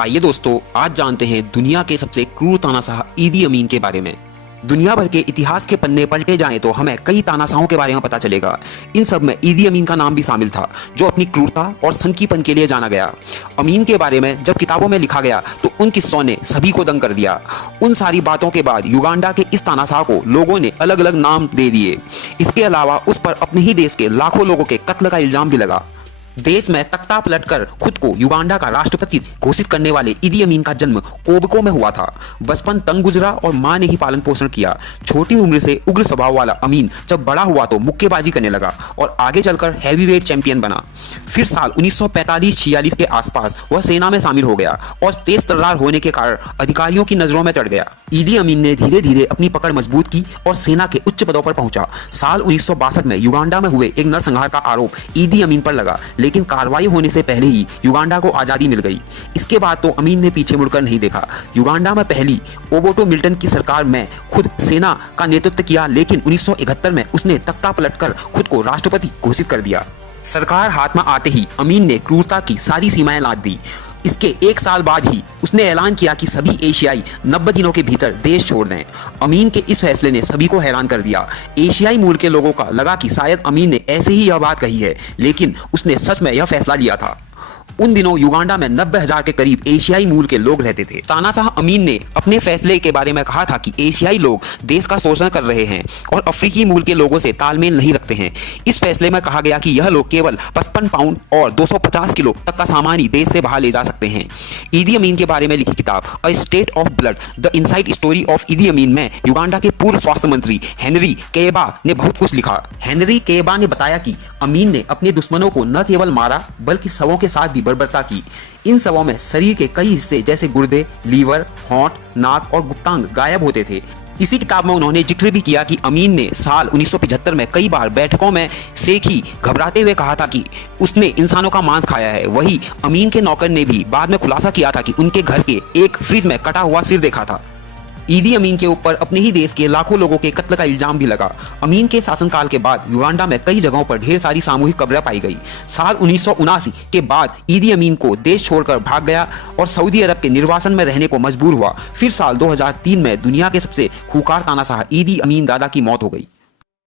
आइए दोस्तों, आज जानते हैं दुनिया के सबसे क्रूर तानाशाह ईदी अमीन के बारे में। दुनिया भर के इतिहास के पन्ने पलटे जाएं तो हमें कई तानाशाहों के बारे में पता चलेगा। इन सब में ईदी अमीन का नाम भी शामिल था, जो अपनी क्रूरता और सनकीपन के लिए जाना गया। अमीन के बारे में जब किताबों में लिखा गया तो उन किस्सों ने सभी को दंग कर दिया। उन सारी बातों के बाद युगांडा के इस तानाशाह को लोगों ने अलग अलग नाम दे दिए। इसके अलावा उस पर अपने ही देश के लाखों लोगों के कत्ल का इल्जाम भी लगा। देश में तख्ता पलटकर खुद को युगांडा का राष्ट्रपति घोषित करने वाले ईदी अमीन का जन्म कोबको में हुआ था। बचपन तंग गुजरा और मां ने ही पालन पोषण किया। छोटी उम्र से उग्र स्वभाव वाला अमीन जब बड़ा हुआ तो मुक्केबाजी करने लगा और आगे चलकर हैवीवेट चैंपियन बना। फिर साल 1945-46 के आसपास वह सेना में शामिल हो गया और तेज तर्रार होने के कारण अधिकारियों की नजरों में चढ़ गया। ईदी अमीन ने धीरे धीरे अपनी पकड़ मजबूत की और सेना के उच्च पदों पर पहुंचा। साल 1962 में युगांडा में हुए एक नरसंहार का आरोप ईदी अमीन पर लगा, लेकिन कार्रवाई होने से पहले ही युगांडा को आजादी मिल गई। इसके बाद तो अमीन ने पीछे मुड़कर नहीं देखा। युगांडा में पहली ओबोटो मिल्टन की सरकार में खुद सेना का नेतृत्व किया, लेकिन 1971 में उसने तख्ता पलटकर खुद को राष्ट्रपति घोषित कर दिया। सरकार हाथ में आते ही अमीन ने क्रूरता की सारी सीमाएं लांघ दी। इसके एक साल बाद ही उसने ऐलान किया कि सभी एशियाई 90 दिनों के भीतर देश छोड़ दें। अमीन के इस फैसले ने सभी को हैरान कर दिया। एशियाई मूल के लोगों का लगा कि शायद अमीन ने ऐसे ही यह बात कही है, लेकिन उसने सच में यह फैसला लिया था। उन दिनों युगांडा में 90,000 के करीब एशियाई मूल के लोग रहते थे। तानाशाह अमीन ने अपने फैसले के बारे में कहा था कि एशियाई लोग देश का शोषण कर रहे हैं और अफ्रीकी मूल के लोगों से तालमेल नहीं रखते हैं। इस फैसले में कहा गया कि यह लोग केवल 55 पाउंड और 250 किलो तक का सामान ही देश से बाहर ले जा सकते हैं। ईदी अमीन के बारे में लिखी किताब a state of blood the inside story of ईदी अमीन में युगांडा के पूर्व स्वास्थ्य मंत्री हेनरी केयबा ने बहुत कुछ लिखा। हेनरी केयबा ने बताया कि अमीन ने अपने दुश्मनों को न केवल मारा बल्कि शवों के साथ भी बर्बरता की। इन शवों में शरीर के कई हिस्से जैसे गुर्दे, लीवर, होंठ, नाक और गुप्तांग गायब होते थे। इसी किताब में उन्होंने जिक्र भी किया कि अमीन ने साल 1975 में कई बार बैठकों में सेखी घबराते हुए कहा था कि उसने इंसानों का मांस खाया है। वही अमीन के नौकर ने भी बाद में खुलासा किया था कि उनके घर के एक फ्रिज में कटा हुआ सिर देखा था। ईदी अमीन के ऊपर अपने ही देश के लाखों लोगों के कत्ल का इल्जाम भी लगा। अमीन के शासनकाल के बाद युगांडा में कई जगहों पर ढेर सारी सामूहिक कब्रें पाई गई। साल 1979 के बाद ईदी अमीन को देश छोड़कर भाग गया और सऊदी अरब के निर्वासन में रहने को मजबूर हुआ। फिर साल 2003 में दुनिया के सबसे खूंखार तानाशाह ईदी अमीन दादा की मौत हो गई।